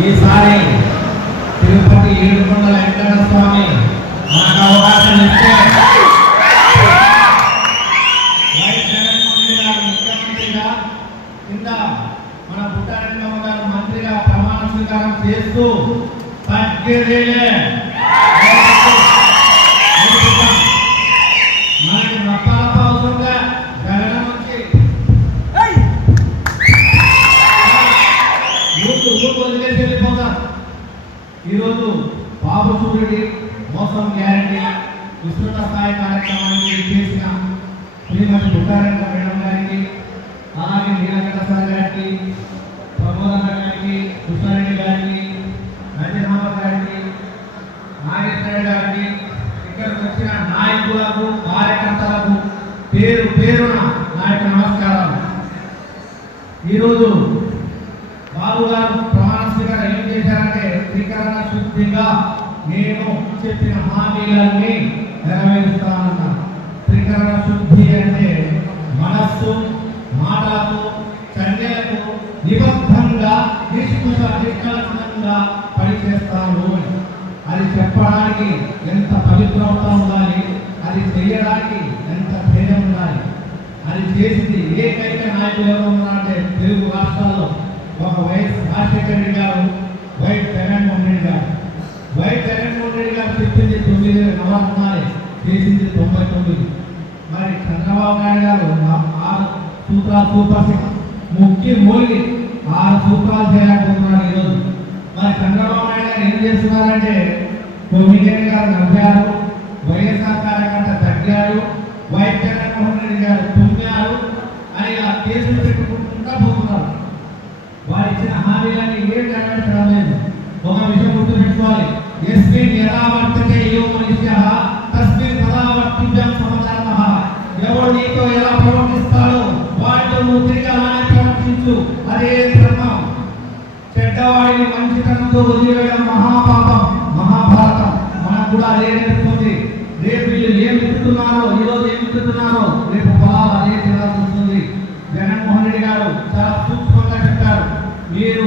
ఈసారి తిరుపతి ఏడుకొండల వెంకట స్వామి మనకు అవకాశం ఇస్తే ముఖ్యమంత్రిగా కింద మన పుట్టారెడ్డి గారు మంత్రిగా ప్రమాణ స్వీకారం చేస్తూ తగ్గేదేలే ఊరు ఊరు వదిలేసి వెళ్ళిపోతారు ఈరోజు బాబు సూర్యుడి మోసం గ్యారంటీ విస్తృత స్థాయి కార్యక్రమానికి చేసిన శ్రీమతి బుట్టారెడ్డి మేడం గారికి అలాగే నీలకంఠ సార్ గారికి ప్రబోధన గారికి కృష్ణారెడ్డి గారికి నంజనామ గారికి నాగేశ్వరరెడ్డి గారికి ఇక్కడికి వచ్చిన నాయకులకు కార్యకర్తలకు పేరు పేరున నా యొక్క నమస్కారాలు. ఈరోజు బాబు గారు ప్రమాణ స్వీకారం ఏం చేశారంటే త్రికరణ నేను చెప్పిన హామీలన్నీ నెరవేరుస్తానన్నారు త్రికరణ శుద్ధి అంటే మనస్సు మాటలకు చర్యలకు నిబద్ధంగా నిష్కుశ నిష్కలక్షణంగా పనిచేస్తాను అది చెప్పడానికి ఎంత పవిత్రత ఉండాలి అది చేయడానికి ఎంత ధైర్యం ఉండాలి. అది చేసింది ఏకైక నాయకులు ఎవరు ఉన్నారంటే తెలుగు రాష్ట్రాల్లో ఒక వైఎస్ రాజశేఖర రెడ్డి గారు వైఎస్ జగన్మోహన్ రెడ్డి గారు వైఎస్ జగన్మోహన్ రెడ్డి గారు చెప్పింది తొమ్మిది నవరత్నాలే చేసింది తొంభై తొమ్మిది. మరి చంద్రబాబు నాయుడు గారు ఆరు సూత్రాలు సూపర్ సిక్స్ ముఖ్య మూలికి ఆరు సూత్రాలు చేయలేకపోతున్నారు ఈరోజు. మరి చంద్రబాబు నాయుడు గారు ఏం చేస్తున్నారంటే కొమ్మినేని గారు నవ్వారు వైఎస్ఆర్ కార్యకర్త తగ్గారు వైఎస్ జగన్మోహన్ రెడ్డి గారు తుమ్మారు అని ఆ కేసులు పెట్టుకుంటా పోతున్నారు. వారు ఇచ్చిన హామీలన్నీ ఏం నెరవేర్చడం గుర్తుపెట్టుకోవాలి ఎస్మిన్ ఎలా వర్తతే యో మనుష్య తస్మిన్ తదా వర్తించం సమాచారమః ఎవడు నీతో ఎలా ప్రవర్తిస్తాడో వాటితో నువ్వు తిరిగి అలానే ప్రవర్తించు అదే ధర్మం చెడ్డవాడిని మంచితనంతో వదిలివేయడం మహాపాపం మహాభారతం మనకు కూడా అదే నేర్పుతుంది। రేపు వీళ్ళు ఏం విత్తుతున్నారో ఈరోజు ఏం విత్తుతున్నారో రేపు ఫలాలు అదే తినాల్సి వస్తుంది. జగన్మోహన్ రెడ్డి గారు చాలా సూక్ష్మంగా చెప్పారు. మీరు